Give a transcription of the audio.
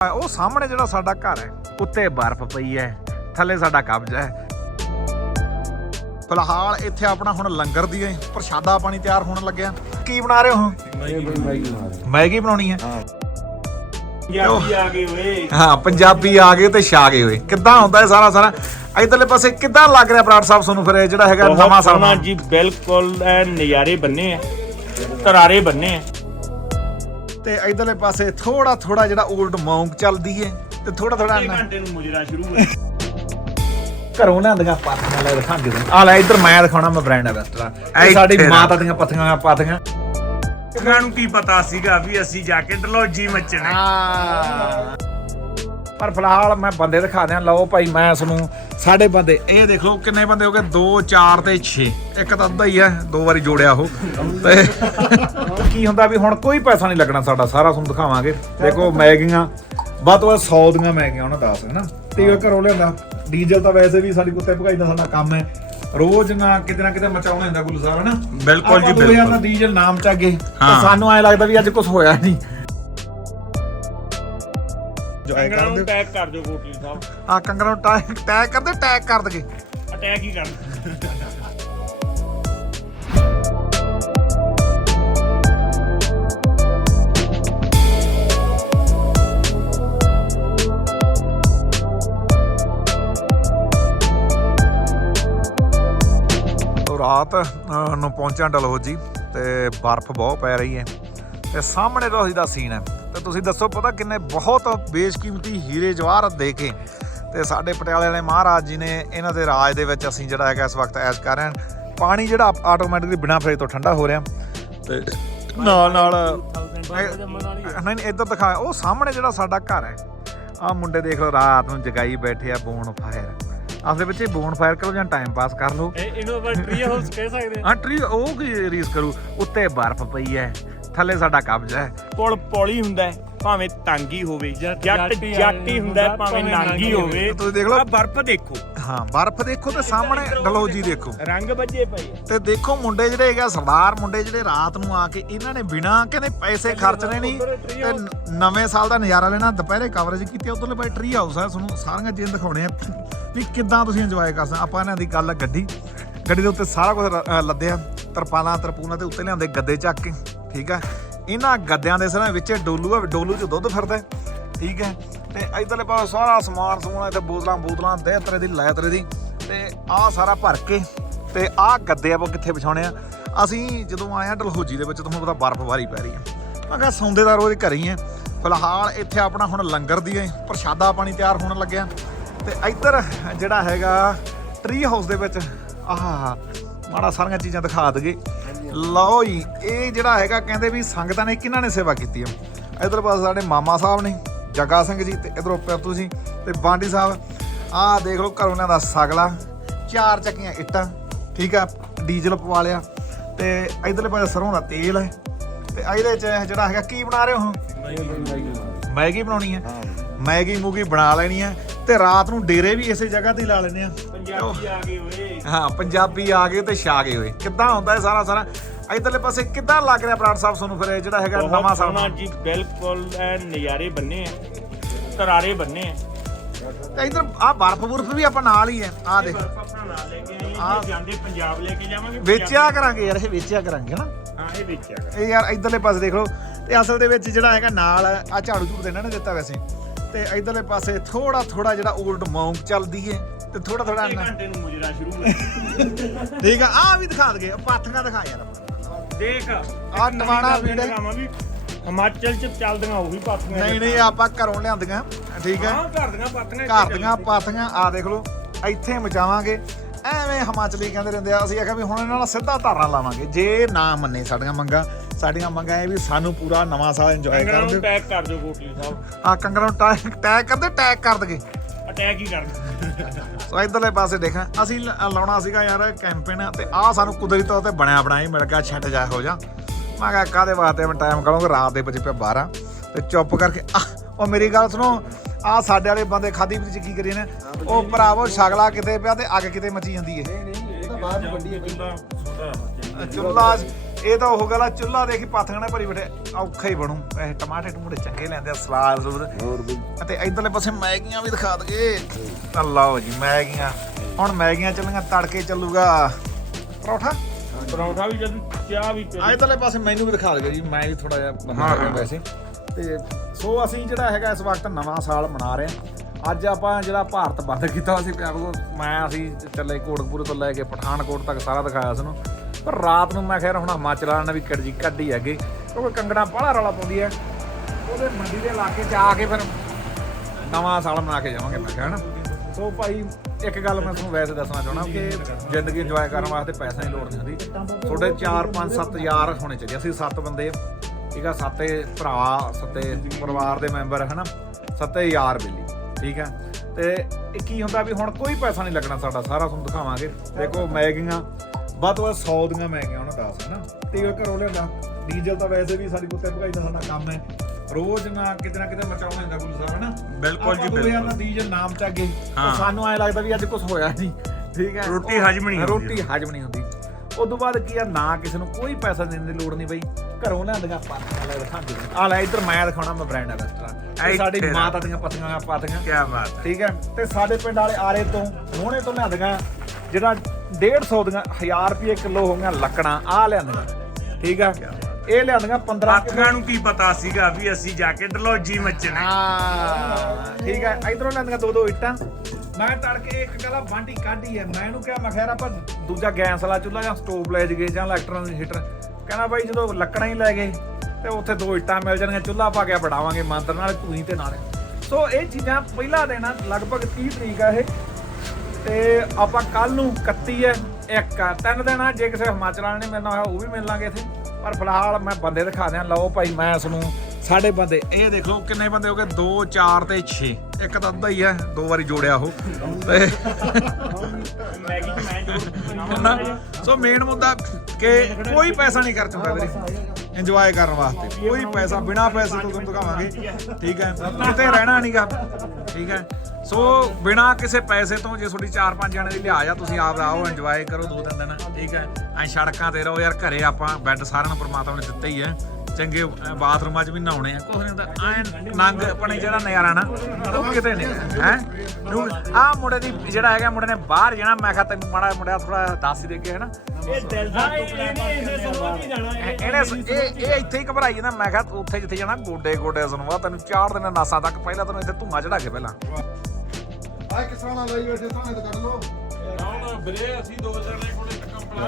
ਉਹ ਸਾਹਮਣੇ ਜਿਹੜਾ ਸਾਡਾ ਘਰ ਹੈ ਉੱਤੇ ਬਰਫ਼ ਪਈ ਹੈ ਥੱਲੇ ਸਾਡਾ ਕਬਜ਼ਾ ਹੈ। ਫਿਲਹਾਲ ਇੱਥੇ ਆਪਣਾ ਹੁਣ ਲੰਗਰ ਦੀ ਹੈ ਪ੍ਰਸ਼ਾਦਾ ਪਾਣੀ ਤਿਆਰ ਹੋਣ ਲੱਗਿਆ। ਕੀ ਬਣਾ ਰਹੇ ਹੋ? ਮੈਗੀ ਬਣਾਉਣੀ ਹੈ। ਪੰਜਾਬੀ ਆ ਗਏ ਓਏ। ਹਾਂ ਪੰਜਾਬੀ ਆ ਗਏ ਤੇ ਛਾ ਗਏ ਹੋਏ ਕਿੱਦਾਂ ਹੁੰਦਾ ਇਹ ਸਾਰਾ ਸਾਰਾ? ਇਧਰਲੇ ਪਾਸੇ ਕਿੱਦਾਂ ਲੱਗ ਰਿਹਾ ਬਰਾੜ ਸਾਹਿਬ ਤੁਹਾਨੂੰ ਫਿਰ ਇਹ ਜਿਹੜਾ ਹੈਗਾ ਨਵਾਂ ਸਾਲ ਸੋਹਣਾ ਜੀ ਬਿਲਕੁਲ ਐ ਨਜ਼ਾਰੇ ਬੰਨੇ ਆ ਤਰਾਰੇ ਬੰਨੇ ਆ। ਤੇ ਇਧਰਲੇ ਪਾਸੇ ਥੋੜਾ ਥੋੜਾ ਜਿਹੜਾ 올ਡ ਮੌਂਕ ਚੱਲਦੀ ਹੈ ਤੇ ਥੋੜਾ ਥੋੜਾ ਘੰਟੇ ਨੂੰ ਮੁਜਰਾ ਸ਼ੁਰੂ ਹੋਇਆ। ਘਰੋਂ ਲਿਆਂਦੀਆਂ ਪਾਥੀਆਂ ਲੈ ਦਿਖਾਂਗੇ ਤੈਨੂੰ ਆ ਲੈ ਇੱਧਰ ਮੈਂ ਦਿਖਾਉਣਾ ਮੈਂ ਬ੍ਰਾਂਡ ਐਵੈਸਟਰ ਇਹ ਸਾਡੀ ਮਾਤਾ ਦੀਆਂ ਪੱਥੀਆਂ ਪਾਥੀਆਂ। ਉਹਨਾਂ ਨੂੰ ਕੀ ਪਤਾ ਸੀਗਾ ਵੀ ਅਸੀਂ ਜਾ ਕੇ ਡਲੌਜੀ ਮੱਚਣਾ। ਹਾਂ। ਪਰ ਫਿਲਹਾਲ ਮੈਂ ਬੰਦੇ ਦਿਖਾ ਦਿਆਂ ਲਓ ਭਾਈ ਮੈਂ ਤੁਹਾਨੂੰ ਸਾਡੇ ਬੰਦੇ ਇਹ ਦੇਖ ਲਓ ਕਿੰਨੇ ਬੰਦੇ ਹੋ ਗਏ? 2 4 ਤੇ 6 ਇੱਕ ਤਾਂ ਅੱਧਾ ਹੀ ਹੈ ਦੋ ਵਾਰੀ ਜੋੜਿਆ ਉਹ। ਤੇ ਕੀ ਹੁੰਦਾ ਵੀ ਹੁਣ ਕੋਈ ਪੈਸਾ ਨਹੀਂ ਲੱਗਣਾ ਸਾਡਾ ਸਾਰਾ ਤੁਹਾਨੂੰ ਦਿਖਾਵਾਂਗੇ। ਦੇਖੋ ਮੈਗੀਆਂ ਵੱਧ ਤੋਂ ਵੱਧ 100 ਦੀਆਂ ਮੈਗੀਆਂ ਉਹਨਾਂ ਦੱਸ ਹੈ ਨਾ ਤੇਲ ਘਰੋਂ ਲਿਆਂਦਾ। ਡੀਜ਼ਲ ਤਾਂ ਵੈਸੇ ਵੀ ਸਾਡੀ ਕੁੱਤੇ ਭਗਾਈ ਦਾ ਸਾਡਾ ਕੰਮ ਹੈ। ਰੋਜ਼ ਨਾ ਕਿਤੇ ਨਾ ਕਿਤੇ ਮਚਾਉਣਾ ਹੁੰਦਾ ਗੁੱਲੂ ਸਾਹਿਬ ਹੈ ਨਾ ਬਿਲਕੁਲ ਜੀ, ਬਿਲਕੁਲ। ਡੀਜ਼ਲ ਨਾਮ ਚ ਅੱਗੇ। ਸਾਨੂੰ ਐ ਲੱਗਦਾ ਵੀ ਅੱਜ ਕੁਝ ਹੋਇਆ ਨਹੀਂ। ਕੰਗਣਾ ਨੂੰ ਟੈਗ ਕਰ ਦਿਓ ਕੋਟਲੀ ਸਾਹਿਬ। ਆ ਕੰਗਰਾਂ ਨੂੰ ਟੈਗ ਟੈਗ ਕਰਦੇ ਟੈਗ ਕਰ ਦਗੇ ਅਟੈਕ ਹੀ ਕਰ ਰਾਤ ਅ, ਨੂੰ ਪਹੁੰਚਾਂ ਡਲਹੋਜੀ ਤੇ ਬਰਫ਼ ਬਹੁਤ ਪੈ ਰਹੀ ਹੈ ਤੇ ਸਾਹਮਣੇ ਰੋਹੀ ਦਾ ਸੀਨ ਹੈ। ਤੇ ਤੁਸੀਂ ਦੱਸੋ ਪਤਾ ਕਿੰਨੇ ਬਹੁਤ ਬੇਸ਼ਕੀਮਤੀ ਹੀਰੇ ਜਵਾਹਰਤ ਦੇ ਕੇ ਤੇ ਸਾਡੇ ਪਟਿਆਲੇ ਵਾਲੇ ਮਹਾਰਾਜ ਜੀ ਨੇ ਇਹਨਾਂ ਦੇ ਰਾਜ ਦੇ ਵਿੱਚ ਅਸੀਂ ਜਿਹੜਾ ਹੈਗਾ ਇਸ ਵਕਤ ਐਸ਼ ਕਰ ਰਹੇ ਹਾਂ। ਪਾਣੀ ਜਿਹੜਾ ਆਟੋਮੈਟਿਕਲੀ ਬਿਨਾਂ ਫ੍ਰਿਜ ਤੋਂ ਠੰਡਾ ਹੋ ਰਿਹਾ। ਤੇ ਨਾਲ ਨਾਲ ਨਹੀਂ ਇੱਧਰ ਦਿਖਾ ਉਹ ਸਾਹਮਣੇ ਜਿਹੜਾ ਸਾਡਾ ਘਰ ਹੈ। ਆ ਮੁੰਡੇ ਦੇਖ ਲਓ ਰਾਤ ਨੂੰ ਜਗਾਈ ਬੈਠੇ ਆ ਬੋਨ ਫਾਇਰ। ਅਸਲ ਵਿੱਚ ਬੋਨ ਫਾਇਰ ਕਰੋ ਜਾਂ ਟਾਈਮ ਪਾਸ ਕਰ ਲਓ। ਇਹਨੂੰ ਆਪਾਂ ਟਰੀ ਹਾਊਸ ਕਹਿ ਸਕਦੇ ਹਾਂ। ਟਰੀ ਉਹ ਕੀ ਰੀਸ ਕਰੂ? ਉੱਤੇ ਬਰਫ਼ ਪਈ ਹੈ। ਥੱਲੇ ਸਾਡਾ ਕਬਜ਼ਾ ਹੈ। ਪੁਲ ਪੌਲੀ ਹੁੰਦਾ ਹੈ, ਭਾਵੇਂ ਤੰਗੀ ਹੋਵੇ ਜੱਟ ਜੱਟ ਹੁੰਦਾ ਹੈ, ਭਾਵੇਂ ਨਾਂਗੀ ਹੋਵੇ। ਤੁਸੀਂ ਦੇਖ ਲਓ। ਆ ਬਰਫ਼ ਦੇਖੋ। ਹਾਂ ਬਰਫ਼ ਦੇਖੋ ਤੇ ਸਾਹਮਣੇ ਡਲਹੌਜੀ ਦੇਖੋ। ਰੰਗ ਵੱਜੇ ਪਏ ਆ। ਤੇ ਦੇਖੋ ਮੁੰਡੇ ਜਿਹੜੇ ਹੈਗਾ ਸਰਦਾਰ ਮੁੰਡੇ ਜਿਹੜੇ ਰਾਤ ਨੂੰ ਆ ਕੇ ਇਹਨਾਂ ਨੇ ਬਿਨਾ ਕਹਿੰਦੇ ਪੈਸੇ ਖਰਚਣੇ ਨਹੀਂ ਤੇ ਨ- ਨਵੇਂ ਸਾਲ ਦਾ ਨਜ਼ਾਰਾ ਲੈਣਾ ਦੁਪਹਿਰੇ ਕਵਰੇਜ ਕੀਤੀ ਉਧਰਲੇ ਪਾਸੇ ਟਰੀ ਹਾਊਸ ਹੈ ਤੁਹਾਨੂੰ ਸਾਰੀਆਂ ਚੀਜ਼ਾਂ ਦਿਖਾਉਣੇ ਆ। ਵੀ ਕਿੱਦਾਂ ਤੁਸੀਂ ਇੰਜੋਏ ਕਰ ਸਕਦੇ ਆਪਾਂ ਇਹਨਾਂ ਦੀ ਗੱਲ ਆ ਗੱਡੀ। ਗੱਡੀ ਦੇ ਉੱਤੇ ਸਾਰਾ ਕੁਝ ਲੱਦਿਆ ਤਰਪਾਲਾਂ ਤਰਪੂਲਾਂ ਤੇ ਉੱਤੇ ਲਿਆਂਦੇ ਗੱਦੇ ਚੱਕ ਕੇ। ਠੀਕ ਹੈ ਇਹਨਾਂ ਗੱਦਿਆਂ ਦੇ ਸਿਰਾਂ ਵਿੱਚ ਡੋਲੂ ਆ, ਡੋਲੂ 'ਚ ਦੁੱਧ ਫਿਰਦਾ ਠੀਕ ਹੈ? ਤੇ ਇਧਰਲੇ ਪਾਸੇ ਸਾਰਾ ਸਮਾਨ ਸਮੂਨ ਇੱਥੇ ਬੋਤਲਾਂ ਬੋਤਲਾਂ ਦੇ ਤਰੇ ਦੀ ਲੈ ਤਰੇ ਦੀ, ਤੇ ਆਹ ਸਾਰਾ ਭਰ ਕੇ, ਤੇ ਆਹ ਗੱਦੇ ਆਪਾਂ ਕਿੱਥੇ ਵਿਛਾਉਣੇ ਆ? ਅਸੀਂ ਜਦੋਂ ਆਏ ਆ ਡਲਹੌਜੀ ਦੇ ਵਿੱਚ ਤੁਹਾਨੂੰ ਪਤਾ ਬਰਫ਼ਬਾਰੀ ਪੈ ਰਹੀ ਹੈ ਮੈਂ ਕਿਹਾ ਸੌਂਦੇ ਦਾ ਰੋਜ਼ ਘਰੇ ਹੀ ਹੈ ਫਿਲਹਾਲ ਇੱਥੇ ਆਪਣਾ ਹੁਣ ਲੰਗਰ ਦੀ ਹੈ ਪ੍ਰਸ਼ਾਦਾ ਪਾਣੀ ਤਿਆਰ ਹੋਣ ਲੱਗਿਆ। ਤੇ ਇੱਧਰ ਜਿਹੜਾ ਹੈਗਾ ਟਰੀ ਹਾਊਸ ਦੇ ਵਿੱਚ, ਆਹ, ਮਾੜਾ ਸਾਰੀਆਂ ਚੀਜ਼ਾਂ ਦਿਖਾ ਦਗੇ ਲਓ ਜੀ ਇਹ ਜਿਹੜਾ ਹੈਗਾ ਕਹਿੰਦੇ ਵੀ ਸੰਗਤਾਂ ਨੇ ਕਿਹਨਾਂ ਨੇ ਸੇਵਾ ਕੀਤੀ ਆ? ਇਧਰ ਪਾਸ ਸਾਡੇ ਮਾਮਾ ਸਾਹਿਬ ਨੇ ਜੱਗਾ ਸਿੰਘ ਜੀ ਤੇ ਇਧਰੋਂ ਪਿਰਤੂ ਜੀ ਤੇ ਬਾਂਡੀ ਸਾਹਿਬ। ਆਹ ਦੇਖ ਲਓ ਘਰੋਂ ਦਾ ਸਗਲਾ ਚਾਰ ਚੱਕੀਆਂ ਇੱਟਾਂ ਠੀਕ ਆ ਡੀਜ਼ਲ ਪਵਾ ਲਿਆ। ਤੇ ਇਧਰਲੇ ਪਾਸੇ ਸਰੋਂ ਦਾ ਤੇਲ ਹੈ। ਤੇ ਇਹਦੇ ਚ ਜਿਹੜਾ ਹੈਗਾ ਕੀ ਬਣਾ ਰਹੇ ਹੋ। ਮੈਗੀ ਬਣਾਉਣੀ ਹੈ। ਮੈਗੀ ਮੂਗੀ ਬਣਾ ਲੈਣੀ ਹੈ। ਤੇ ਰਾਤ ਨੂੰ ਡੇਰੇ ਵੀ ਇਸੇ ਜਗ੍ਹਾ ਤੇ ਹੀ ਲਾ ਲੈਣੇ ਆ। ਪੰਜਾਬੀ ਆ ਗਏ ਓਏ। ਹਾਂ ਪੰਜਾਬੀ ਆ ਗਏ ਤੇ ਛਾ ਗਏ ਹੋਏ ਕਿੱਦਾਂ ਹੁੰਦਾ ਇਹ ਸਾਰਾ ਸਾਰਾ? ਇਧਰਲੇ ਪਾਸੇ ਕਿੱਦਾਂ ਲੱਗ ਰਿਹਾ ਬਰਾੜ ਸਾਹਿਬ ਤੁਹਾਨੂੰ ਫਿਰ ਇਹ ਜਿਹੜਾ ਹੈਗਾ ਨਵਾਂ ਸੋਹਣਾ ਜੀ ਬਿਲਕੁਲ ਐ ਨਜ਼ਾਰੇ ਬੰਨੇ ਆ ਤਰਾਰੇ ਬੰਨੇ ਆ। ਤੇ ਇਧਰ ਆ ਬਰਫ਼ ਬੁਰਫ ਵੀ ਆਪਾਂ ਨਾਲ ਹੀ ਹੈ ਆ ਦੇਖ। ਬਰਫ਼ ਆਪਣਾ ਨਾਲ ਲੈ ਕੇ ਆਏ। ਆ ਜਾਂਦੇ ਪੰਜਾਬ ਲੈ ਕੇ ਜਾਵਾਂਗੇ ਵੇਚਿਆ ਕਰਾਂਗੇ ਯਾਰ ਇਹ ਵੇਚਿਆ ਕਰਾਂਗੇ ਹਨਾ? ਹਾਂ ਇਹ ਵੇਚਿਆ ਇਹ ਯਾਰ ਇਧਰਲੇ ਪਾਸੇ ਦੇਖ ਲਓ ਤੇ ਅਸਲ ਦੇ ਵਿੱਚ ਜਿਹੜਾ ਹੈਗਾ ਨਾਲ ਆ ਝਾੜੂ ਝੂੜ ਦੇਣਾ ਨਾ ਦਿੱਤਾ ਵੈਸੇ। ਤੇ ਇਧਰਲੇ ਪਾਸੇ ਥੋੜਾ ਥੋੜਾ ਜਿਹੜਾ 올ਡ ਮੌਂਕ ਚੱਲਦੀ ਹੈ ਤੇ ਥੋੜਾ ਥੋੜਾ ਘੰਟੇ ਨੂੰ ਮੁਜਰਾ ਸ਼ੁਰੂ ਹੋਇਆ ਠੀਕ ਆ ਆ ਵੀ ਦਿਖਾ ਦਗੇ ਪਾਥੀਆਂ ਦਿਖਾ ਯਾਰ ਦੇਖ। ਟਵਾਣਾ ਵੀੜ ਹੈ। ਦਿਖਾਵਾਂ ਵੀ। ਹਿਮਾਚਲ ਚ ਚੱਲਦੀਆਂ ਉਹ ਵੀ ਪਾਥੀਆਂ ਨਹੀਂ ਨਹੀਂ ਆਪਾਂ ਘਰੋਂ ਲਿਆਂਦੀਆਂ ਠੀਕ ਹੈ। ਹਾਂ ਘਰ ਦੀਆਂ ਪਾਥੀਆਂ ਘਰ ਦੀਆਂ ਪਾਥੀਆਂ ਆ ਦੇਖ ਲਓ ਇੱਥੇ ਮਚਾਵਾਂਗੇ। ਐਵੇਂ ਹਿਮਾਚਲੀ ਕਹਿੰਦੇ ਰਹਿੰਦੇ ਆ ਅਸੀਂ ਆਖਿਆ ਵੀ ਹੁਣ ਇਹਨਾਂ ਨਾਲ ਸਿੱਧਾ ਧਾਰਾ ਲਾਵਾਂਗੇ ਜੇ ਨਾ ਮੰਨੇ ਸਾਡੀਆਂ ਮੰਗਾਂ ਸਾਡੀਆਂ ਮੰਗਾਂ ਇਹ ਵੀ ਸਾਨੂੰ ਪੂਰਾ ਨਵਾਂ ਸਾਲ ਇੰਜੋਏ ਕੰਗਣਾ ਕਰਨ ਨੂੰ ਦਿਓ ਟੈਗ ਕਰ ਦਿਓ ਕੋਟਲੀ ਸਾਹਿਬ। ਆ ਕੰਗਰਾਂ ਨੂੰ ਟੈਗ ਟੈਗ ਕਰਦੇ ਟੈਗ ਕਰ ਦਗੇ ਅਟੈਕ ਹੀ ਕਰ ਸੋ ਇਧਰਲੇ ਪਾਸੇ ਦੇਖਾਂ ਅਸੀਂ ਲ- ਲਾਉਣਾ ਸੀਗਾ ਯਾਰ ਕੈਂਪੇਨ ਤੇ ਆ ਸਾਨੂੰ ਕੁਦਰਤੀ ਤੌਰ ਤੇ ਬਣਿਆ ਬਣਾਈ ਮਿਲ ਗਿਆ ਛੱਡ ਜਾ ਹੋ ਜਾ ਮੈਂ ਕਿਹਾ ਕਾਦੇ ਵਾਸਤੇ ਮੈਂ ਟਾਈਮ ਕਰੂੰਗਾ ਰਾਤ ਦੇ ਵਜੇ ਪਿਆ 12 ਤੇ ਚੁੱਪ ਕਰਕੇ ਆਹ, ਉਹ ਮੇਰੀ ਗੱਲ ਸੁਣੋ ਆ ਸਾਡੇ ਵਾਲੇ ਬੰਦੇ ਖਾਦੀ ਵਿੱਚ ਕੀ ਕਰੀ ਨੇ ਉਹ ਭਰਾਵੋ ਛਗਲਾ ਕਿਤੇ ਪਿਆ ਤੇ ਅੱਗ ਕਿਤੇ ਮਚੀ ਜਾਂਦੀ ਏ। ਚੁੱਲਾ ਇਹ ਤਾਂ ਉਹ ਗੱਲ ਆ ਚੁੱਲ੍ਹਾ ਦੇਖੀ ਨਾਲ ਭਰੀ ਬੈਠੇ। ਔਖਾ ਹੀ ਬਣੂ। ਇਹ ਟਮਾਟਰ ਟਮੂਟੇ ਚੰਗੇ ਲੈਂਦੇ ਆ ਸਲਾਦ ਸਲੂਦ। ਹੋਰ ਬਈ। ਅਤੇ ਇਧਰਲੇ ਪਾਸੇ ਮੈਗੀਆਂ ਵੀ ਦਿਖਾ ਦਗੇ ਤਾਂ ਲਓ ਜੀ ਮੈਗੀਆਂ। ਹੁਣ ਮੈਗੀਆਂ ਚੱਲੀਆਂ ਤੜਕੇ ਚੱਲੂਗਾ ਪਰੌਠਾ। ਪਰੌਂਠਾ ਵੀ ਜਦ ਚਾਹ ਵੀ ਆ ਇਧਰਲੇ ਪਾਸੇ ਮੈਨੂੰ ਵੀ ਦਿਖਾ ਦਗੇ ਜੀ ਮੈਂ ਵੀ ਥੋੜਾ ਜਿਹਾ ਬਣਾ ਰਿਹਾ ਵੈਸੇ। ਤੇ ਸੋ ਅਸੀਂ ਜਿਹੜਾ ਹੈਗਾ ਇਸ ਵਕਤ ਨਵਾਂ ਸਾਲ ਮਨਾ ਰਹੇ ਹਾਂ। ਅੱਜ ਆਪਾਂ ਜਿਹੜਾ ਭਾਰਤ ਬੰਦ ਕੀਤਾ ਸੀ ਪਿਆ ਕੋ ਮੈਂ ਅਸੀਂ ਚੱਲੇ ਕੋਟਕਪੂਰੇ ਤੋਂ ਲੈ ਕੇ ਪਠਾਨਕੋਟ ਤੱਕ ਸਾਰਾ ਦਿਖਾਇਆ ਸਾਨੂੰ ਪਰ ਰਾਤ ਨੂੰ ਮੈਂ ਖੈਰ ਹੁਣ ਹਿਮਾਚਲ ਵਾਲਿਆਂ ਨੇ ਵੀ ਕੱਢ ਹੀ ਹੈਗੇ, ਕਿਉਂਕਿ ਕੰਗਣਾ ਬੜਾ ਰੌਲਾ ਪਾਉਂਦੀ ਹੈ। ਉਹਦੇ ਮੰਡੀ ਦੇ ਇਲਾਕੇ 'ਚ ਆ ਕੇ ਫਿਰ ਨਵਾਂ ਸਾਲ ਮਨਾ ਕੇ ਜਾਵਾਂਗੇ ਮੈਂ ਕਿਹਾ, ਹਨਾ? ਸੋ ਭਾਈ, ਇੱਕ ਗੱਲ ਮੈਂ ਤੁਹਾਨੂੰ ਵੈਸੇ ਦੱਸਣਾ ਚਾਹਣਾ ਕਿ ਜ਼ਿੰਦਗੀ ਇੰਜੋਏ ਕਰਨ ਵਾਸਤੇ ਪੈਸਾ ਦੀ ਲੋੜ ਨਹੀਂ ਹੁੰਦੀ। ਤੁਹਾਡੇ 4 5 7 ਯਾਰ ਹੋਣੇ ਚਾਹੀਦੇ। ਅਸੀਂ 7 ਬੰਦੇ ਠੀਕ ਆ? ਸੱਤੇ ਭਰਾ, ਸੱਤੇ ਪਰਿਵਾਰ ਦੇ ਮੈਂਬਰ, ਹਨਾ? ਸੱਤੇ ਯਾਰ ਬੇਲੀ, ਠੀਕ ਆ? ਤੇ ਇਹ ਕੀ ਹੁੰਦਾ ਵੀ ਹੁਣ ਕੋਈ ਪੈਸਾ ਨਹੀਂ ਲੱਗਣਾ ਸਾਡਾ, ਸਾਰਾ ਤੁਹਾਨੂੰ ਦਿਖਾਵਾਂਗੇ। ਦੇਖੋ, ਮੈਗੀਆਂ ਵੱਧ ਤੋਂ ਵੱਧ 100 ਦੀਆਂ ਮੈਗੀਆਂ ਉਹਨਾਂ ਦੱਸ ਹਨਾ ਤੇਲ ਘਰੋਂ ਲਿਆਂਦਾ। ਡੀਜ਼ਲ ਤਾਂ ਵੈਸੇ ਵੀ ਸਾਡੀ ਕੁੱਤੇ ਭਗਾਈ ਦਾ ਸਾਡਾ ਕੰਮ ਹੈ। ਰੋਜ਼ ਨਾ ਕਿਤੇ ਨਾ ਕਿਤੇ ਮਚਾਉਣਾ ਹੁੰਦਾ ਗੁਰੂ ਸਾਹਿਬ ਹਨਾ ਬਿਲਕੁਲ ਜੀ, ਹਜ਼ਾਰ ਦਾ ਡੀਜ਼ਲ ਨਾਮ ਚ ਅੱਗੇ। ਸਾਨੂੰ ਐ ਲੱਗਦਾ ਵੀ ਅੱਜ ਕੁਝ ਹੋਇਆ ਨਹੀਂ ਠੀਕ ਹੈ? ਰੋਟੀ ਹਜਮ ਨਹੀਂ ਹੁੰਦੀ। ਰੋਟੀ ਹਜਮ ਨਹੀਂ ਹੁੰਦੀ। ਉਦੋਂ ਬਾਅਦ ਕੀ ਆ ਨਾ ਕਿਸੇ ਨੂੰ ਕੋਈ ਪੈਸਾ ਦੇਣ ਦੀ ਲੋੜ ਨਹੀਂ ਬਈ। ਘਰੋਂ ਲਿਆਂਦੀਆਂ ਪਾਥੀਆਂ ਲੈ ਦਿਖਾਉਂਦੇ ਆ ਲੈ ਇੱਧਰ ਮੈਂ ਦਿਖਾਉਣਾ ਮੈਂ ਬ੍ਰਾਂਡ ਐਵਸਟਰਾ ਇਹ ਸਾਡੀ ਮਾਤਾ ਦੀਆਂ ਪੱਥੀਆਂ ਪਾਥੀਆਂ। ਕੀ ਬਾਤ ਠੀਕ ਹੈ? ਤੇ ਸਾਡੇ ਪਿੰਡ ਵਾਲੇ ਆਰੇ ਤੋਂ ਮੋਹਣੇ ਤੋਂ ਲਿਆਂਦੀਆਂ ਜਿਹੜਾ 150 ਦੀਆਂ 1000 ਰੁਪਏ ਕਿਲੋ ਹੋ ਗਈਆਂ ਲੱਕੜਾਂ ਆ ਲਿਆਂਦੀਆਂ। ਠੀਕ ਹੈ ਇਹ ਲਿਆਂਦੀਆਂ 15 ਕਿਲੋ। ਪਾਥੀਆਂ ਨੂੰ ਕੀ ਪਤਾ ਸੀਗਾ ਵੀ ਅਸੀਂ ਜਾ ਕੇ ਡਲੌਜੀ ਮੱਚਣਾ। ਹਾਂ ਠੀਕ ਹੈ ਇਧਰੋਂ ਲੈਂਦੀਆਂ ਦੋ ਦੋ ਇੱਟਾਂ। ਮੈਂ ਤੜਕੇ ਇੱਕ ਗੱਲ ਬਾਂਟੀ ਕਾਢੀ ਹੈ ਮੈਂ ਇਹਨੂੰ ਕਿਹਾ ਮੈਂ ਖੈਰ ਆਪਾਂ ਦੂਜਾ ਗੈਸ ਵਾਲਾ ਚੁੱਲ੍ਹਾ ਜਾਂ ਸਟੋਵ ਲੈ ਜਗੇ ਜਾਂ ਇਲੈਕਟ੍ਰੋਨਿਕ ਹੀਟਰ ਕਹਿੰਦਾ ਬਾਈ ਜਦੋਂ ਲੱਕੜਾਂ ਹੀ ਲੈ ਗਏ ਤੇ ਉੱਥੇ ਦੋ ਇੱਟਾਂ ਮਿਲ ਜਾਣਗੀਆਂ ਚੁੱਲ੍ਹਾ ਪਾ ਕੇ ਬਣਾਵਾਂਗੇ ਮੰਦਰ ਨਾਲ ਧੂਈ ਤੇ ਨਾਲੇ। ਸੋ ਇਹ ਚੀਜ਼ਾਂ ਪਹਿਲਾ ਆ ਲਗਭਗ 30 ਤਰੀਕ ਆ ਇਹ। ਤੇ ਆਪਾਂ ਕੱਲ ਨੂੰ 31 ਹੈ ਇੱਕ ਆ ਤਿੰਨ ਦਿਨ ਆ ਜੇ ਕਿਸੇ ਹਿਮਾਚਲ ਵਾਲੇ ਨੇ ਮਿਲਣਾ ਹੋਇਆ ਉਹ ਵੀ ਮਿਲ ਲਾਂਗੇ ਇੱਥੇ। ਪਰ ਫਿਲਹਾਲ ਮੈਂ ਬੰਦੇ ਦਿਖਾ ਦਿਆਂ ਲਓ ਭਾਈ ਮੈਂ ਇਸ ਨੂੰ ਸਾਡੇ ਬੰਦੇ ਇਹ ਦੇਖ ਲਓ ਕਿੰਨੇ ਬੰਦੇ ਹੋ ਗਏ? 2 4 ਤੇ 6 ਇੱਕ ਤਾਂ ਅੱਧਾ ਹੀ ਹੈ ਦੋ ਵਾਰੀ ਜੋੜਿਆ ਉਹ। ਤੇ ਸੋ ਮੇਨ ਮੁੱਦਾ ਕਿ ਕੋਈ ਪੈਸਾ ਨਹੀਂ ਖਰਚ ਹੁੰਦਾ ਵੀਰੇ। ਇੰਜੋਏ ਕਰਨ ਵਾਸਤੇ। ਕੋਈ ਪੈਸਾ, ਬਿਨਾ ਪੈਸੇ ਤੋਂ ਤੁਹਾਨੂੰ ਦਿਖਾਵਾਂਗੇ। ਠੀਕ ਹੈ? ਕਿਤੇ ਰਹਿਣਾ ਨਹੀਂਗਾ ਠੀਕ ਹੈ? ਸੋ ਬਿਨਾ ਕਿਸੇ ਪੈਸੇ ਤੋਂ ਜੇ ਤੁਹਾਡੀ 4-5 ਜਣੇ ਦੀ ਲਿਆ ਜਾ ਤੁਸੀਂ ਆਪ ਆਓ ਇੰਜੋਏ ਕਰੋ ਦੋ ਤਿੰਨ ਦਿਨ। ਠੀਕ ਹੈ? ਐ ਸੜਕਾਂ ਤੇ ਰਹੋ ਯਾਰ, ਘਰੇ ਆਪਾਂ ਬੈੱਡ ਸਾਰਿਆਂ ਨੂੰ ਪ੍ਰਮਾਤਮਾ ਨੇ ਦਿੱਤਾ ਹੀ ਹੈ। ਚੰਗੇ ਬਾਥਰੂਮਾਂ 'ਚ ਵੀ ਨਹਾਉਣੇ ਆ। ਕੁਛ ਨਹੀਂ ਹੁੰਦਾ ਐ ਨੰਗ ਆਪਣੇ ਜਿਹੜਾ ਨਜ਼ਾਰਾ ਨਾ ਉਹ ਕਿਤੇ ਨਹੀਂ। ਹੈ? ਆ ਮੁੰਡੇ ਦੀ ਜਿਹੜਾ ਹੈਗਾ ਮੁੰਡੇ ਨੇ ਬਾਹਰ ਜਾਣਾ ਮੈਂ ਕਿਹਾ ਤੈਨੂੰ ਮਾੜਾ ਮੁੰਡਿਆ ਥੋੜਾ ਦੱਸ ਹੀ ਦੇ ਕੇ ਹਨਾ? ਇਹ ਦਿਲ ਦਾ ਟੁਕੜਾ ਇਹਨੇ ਸਮਝ ਹੀ ਜਾਣਾ ਇਹ- ਇਹਨੇ ਇਹ ਇਹ ਇੱਥੇ ਹੀ ਘਬਰਾਈ ਜਾਂਦਾ। ਮੈਂ ਕਿਹਾ ਉੱਥੇ ਜਿੱਥੇ ਜਾਣਾ ਗੋਡੇ ਗੋਡੇ ਸੁਣਵਾ ਤੈਨੂੰ ਚਾਰ ਦਿਨ ਨਾਸਾਂ ਤੱਕ ਪਹਿਲਾਂ ਤੈਨੂੰ ਇੱਥੇ ਧੂਆਂ ਚੜਾ ਕੇ ਪਹਿਲਾਂ। ਆ ਕਿਸ ਤਰ੍ਹਾਂ ਨਾਲ ਲਈ ਬੈਠੇ ਸਾਹਮਣੇ ਤਾਂ ਕੱਢ ਲਓ। ਵੀਰੇ ਅਸੀਂ ਦੋ ਜਣੇ ਕੋਲੇ ਕੰਪਲਾ